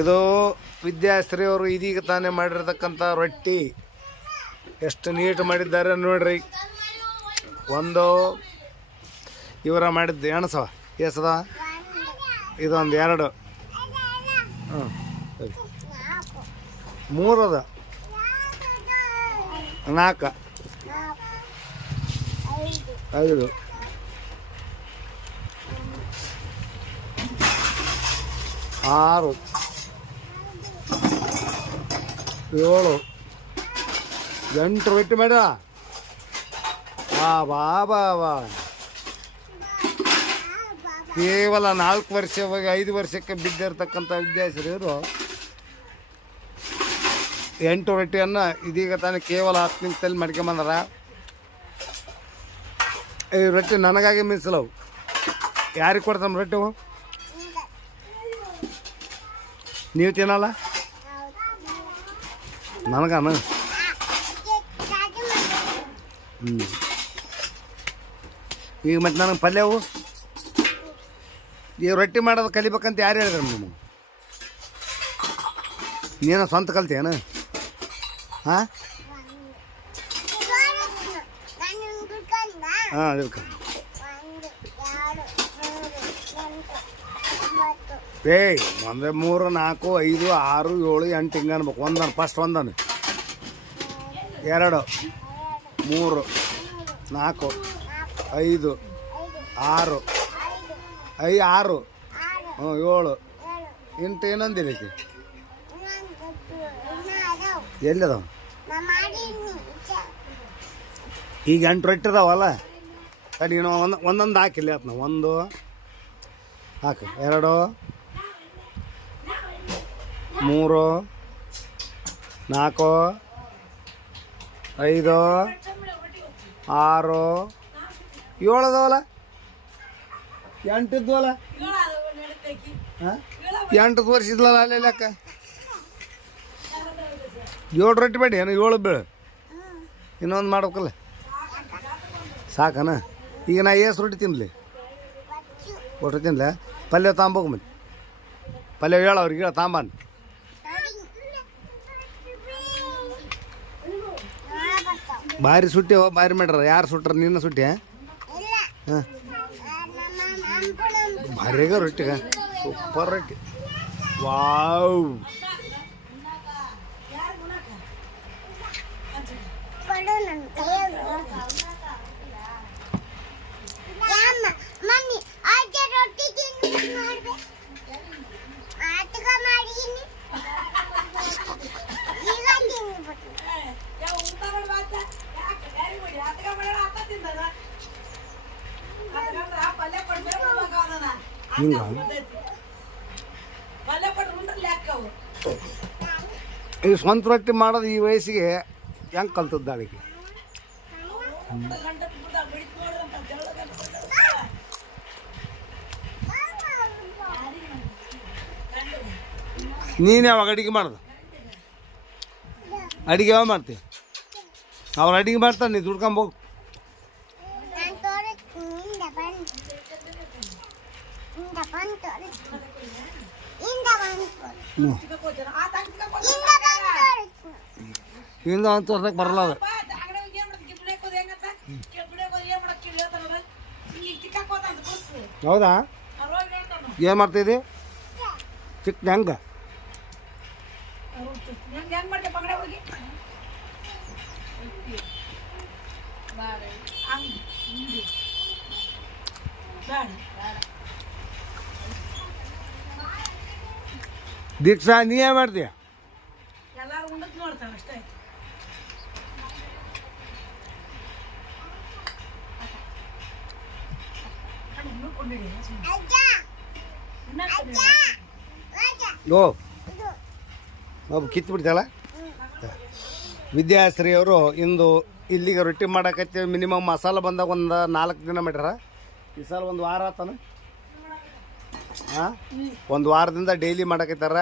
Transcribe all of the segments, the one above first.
ಇದು ವಿದ್ಯಾಶ್ರೀ ಅವರು ಇದೀಗ ತಾನೇ ಮಾಡಿರ್ತಕ್ಕಂಥ ರೊಟ್ಟಿ. ಎಷ್ಟು ನೀಟ್ ಮಾಡಿದ್ದಾರೆ ನೋಡ್ರಿ. ಒಂದು, ಇವರ ಮಾಡಿದ್ದು ಎಣಸವ ಎಸದ ಇದೊಂದು ಎರಡು. ಹ್ಞೂ ಸರಿ. ಮೂರು ಅದ. ನಾಲ್ಕು. ಐದು. ಆರು. ಏಳು. ಎಂಟು ರೊಟ್ಟಿ ಮೇಡ. ಬಾ ಬಾ ಬಾ ಬಾ. ಕೇವಲ ನಾಲ್ಕು ವರ್ಷವಾಗಿ ಐದು ವರ್ಷಕ್ಕೆ ಬಿದ್ದಿರ್ತಕ್ಕಂಥ ವಿದ್ಯಾಶ್ರೀಯರು ಎಂಟು ರೊಟ್ಟಿಯನ್ನು ಇದೀಗ ತಾನೇ ಕೇವಲ ಹತ್ತು ನಿಮಿಷದಲ್ಲಿ ಮಾಡ್ಕೊಂಬಂದಾರ. ಈ ರೊಟ್ಟಿ ನನಗಾಗಿ ಮೀಸಲವು ಯಾರಿಗೆ ಕೊಡ್ತಾನೆ ರೊಟ್ಟಿ? ನೀವು ತಿನ್ನಲ್ಲ? ನನಗಾನ? ಹ್ಞೂ ಈಗ ಮತ್ತೆ ನನಗೆ ಪಲ್ಯವು ಈಗ ರೊಟ್ಟಿ ಮಾಡೋದು ಕಲಿಬೇಕಂತ ಯಾರು ಹೇಳಿದ್ರು ನಿಮಗೆ? ನೀನು ಸ್ವಂತ ಕಲ್ತೇನು ಹಾಂ? ಹಾಂ ಅದಕ್ಕೆ ಏಯ್, ಒಂದೇ ಮೂರು, ನಾಲ್ಕು, ಐದು, ಆರು, ಏಳು, ಎಂಟು, ಹಿಂಗೆ ಅನ್ಬೇಕು. ಒಂದನ್ ಫಸ್ಟ್ ಒಂದನ್ನು. ಎರಡು, ಮೂರು, ನಾಲ್ಕು, ಐದು, ಆರು, ಐ, ಆರು, ಹ್ಞೂ, ಏಳು. ಎಂಟು ಏನಂದಿರಿ ಎಲ್ಲಿ ಎಲ್ಲಿದಾವ? ಈಗ ಎಂಟು ರೊಟ್ಟಿ ಇದಾವಲ್ಲ? ಸರಿ ನೀನು ಒಂದು, ಒಂದೊಂದು ಹಾಕಿಲ್ಲ ಆತ್ನ ಒಂದು, ಹಾಕು. ಎರಡು ಮೂರು, ನಾಲ್ಕು, ಐದು, ಆರು. ಏಳು ಅದಾವಲ್ಲ ಎಂಟು ಇದ್ದವಲ್ಲ ಹಾಂ? ಎಂಟು ತೋರಿಸಿದ್ಲಲ್ಲ ಅಲ್ಲೇ ಲೆಕ್ಕ? ಏಳು ರೊಟ್ಟಿ ಬೇಡಿ ಏನು ಏಳು ಬೇಡ ಇನ್ನೊಂದು ಮಾಡ್ಬೇಕಲ್ಲ? ಸಾಕನ? ಈಗ ನಾ ಏಸು ರೊಟ್ಟಿ ತಿನ್ಲಿ. ಒಟ್ಟು ತಿನ್ಲಾ? ಪಲ್ಯ ತಾಂಬೋಗ ಮತ್ತೆ ಪಲ್ಯ ಹೇಳ ಅವ್ರಿಗೆ, ಹೇಳ ತಾಂಬಾನ. ಭಾರಿ ಸುಟ್ಟಿ ಭಾರಿ ಮಾಡ್ಯಾರ ಯಾರು ಸುಟ್ರ ನಿನ್ನ ಸುಟ್ಟಿ ಹಾಂ ಭಾರಿಗ ರೊಟ್ಟಿಗ ಸೂಪರ್ ರೊಟ್ಟಿ ವಾವ್ ಮಮ್ಮಿ ಹಿಂಗ ಈ ಸ್ವಂತ ರೊಟ್ಟಿ ಮಾಡೋದು ಈ ವಯಸ್ಸಿಗೆ ಹೆಂಗೆ ಕಲ್ತದ್ದು ಅದಕ್ಕೆ ನೀನು ಯಾವಾಗ ಅಡಿಗೆ ಮಾಡೋದು ಅಡಿಗೆ ಯಾವಾಗ ಮಾಡ್ತೀವಿ ಅವ್ರು ಅಡಿಗೆ ಮಾಡ್ತಾರೆ ನೀ ದುಡ್ಕೊಂಬೋಗು ನಾನು ತೋರಿಸ್ ಇಂದ ಬಂದು ಇಂದ ಬಂದು ತೋರಿಸ್ ಇಂದ ಇಂದ ಅಂತ ತೋರ್ಸಕ್ಕೆ ಬರಲ್ಲ ಅದು. ಹೌದಾ? ಏನು ಮಾಡ್ತಿದ್ದಿ ಚಿಕ್ಕ ಹೆಂಗೆ ದೀಕ್ಷಾ ನೀ ಏನು ಮಾಡ್ತೀಯ ಕಿತ್ಬಿಡ್ತಲ್ಲ ಓ ಕಿತ್ತು ಬಿಡ್ತಲ್ಲ ವಿದ್ಯಾಶ್ರೀ ಅವರು ಇಂದು ಇಲ್ಲಿಗೆ ರೊಟ್ಟಿ ಮಾಡಕತ್ತೀವಿ ಮಿನಿಮಮ್ ಮಸಾಲ ಬಂದಾಗ ಒಂದು ನಾಲ್ಕು ದಿನ ಮಾಡ್ಯಾರ ಈ ಸಲ ಒಂದು ವಾರ ಆತನ. ಹಾಂ ಒಂದು ವಾರದಿಂದ ಡೈಲಿ ಮಾಡಕತ್ತಾರ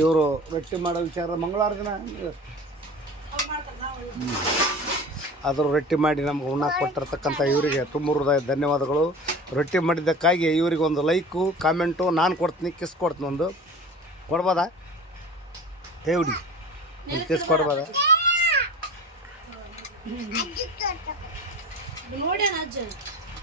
ಇವರು ರೊಟ್ಟಿ ಮಾಡೋ ವಿಚಾರ ಮಂಗಳವಾರ ದಿನ. ಆದರೂ ರೊಟ್ಟಿ ಮಾಡಿ ನಮ್ಗೆ ಉಣ್ಣ ಕೊಟ್ಟಿರ್ತಕ್ಕಂಥ ಇವರಿಗೆ ತುಂಬ ಹೃದಯ ಧನ್ಯವಾದಗಳು. ರೊಟ್ಟಿ ಮಾಡಿದ್ದಕ್ಕಾಗಿ ಇವರಿಗೆ ಒಂದು ಲೈಕು, ಕಾಮೆಂಟು, ನಾನು ಕೊಡ್ತೀನಿ, ಕಿಸ್ ಕೊಡ್ತೀನಿ ಒಂದು. ಕೊಡ್ಬೋದಾ? ಹೇಳಿ ಒಂದು ಕಿಸ್ ಕೊಡ್ಬೋದಾ? ಅಜ್ಜಿ.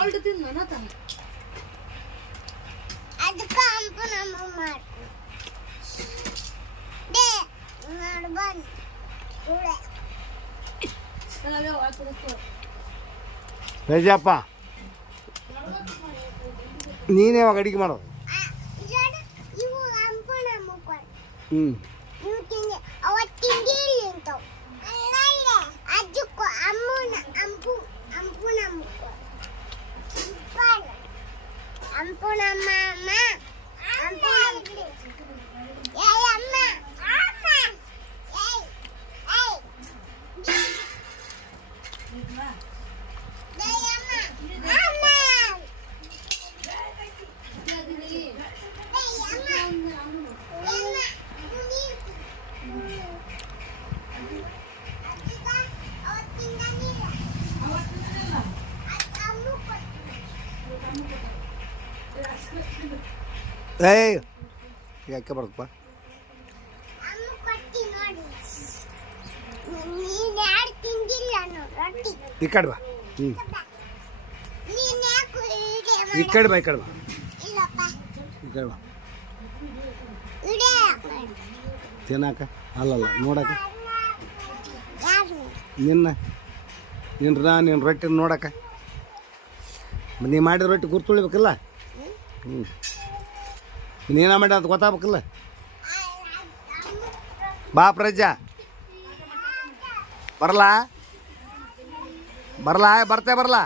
ಆಲ್ಡ್ ತಿಂದ ನನ್ನ ತನ ಅದಕ್ಕೆ ಅಂಪು ನಮ್ಮ ಮಾಡ್ತು ದೇ ನೋಡು ಬಂದು ಕೂಡೆ ಅವೇ ಹಾಕಿದಕ್ಕೆ ರಜಪ್ಪ ನೀನೇ ಯಾವಾಗ ಅಡಿಗೆ ಮಾಡೋದು ಇವು ಅಂಪು ನಮ್ಮ ಕೊಡು ಹ್ಞೂ ಏಯ್ ಯಾಕೆ ಈ ಬಾ. ಹ್ಞೂ ಈ ಬಾ, ಈ ಕಡೆ ಬಾ. ಬಾ. ತಿನ್ನಾಕ? ಅಲ್ಲಲ್ಲ, ನೋಡಕ? ನಿನ್ನ ನಿನ್ನ ನಿನ್ನ ರೊಟ್ಟಿ ನೋಡಕ? ನೀ ಮಾಡಿದ ರೊಟ್ಟಿ ಗುರ್ತುಳಿಬೇಕಲ್ಲ ಹ್ಞೂ ನೀನ ಮಾಡಿ ಅದು ಗೊತ್ತಾಗ್ಬೇಕಲ್ಲ? ಬಾ ಪ್ರಜ್ಜಾ ಬರಲಾ? ಬರಲಾ? ಬರ್ತೆ ಬರಲಾ?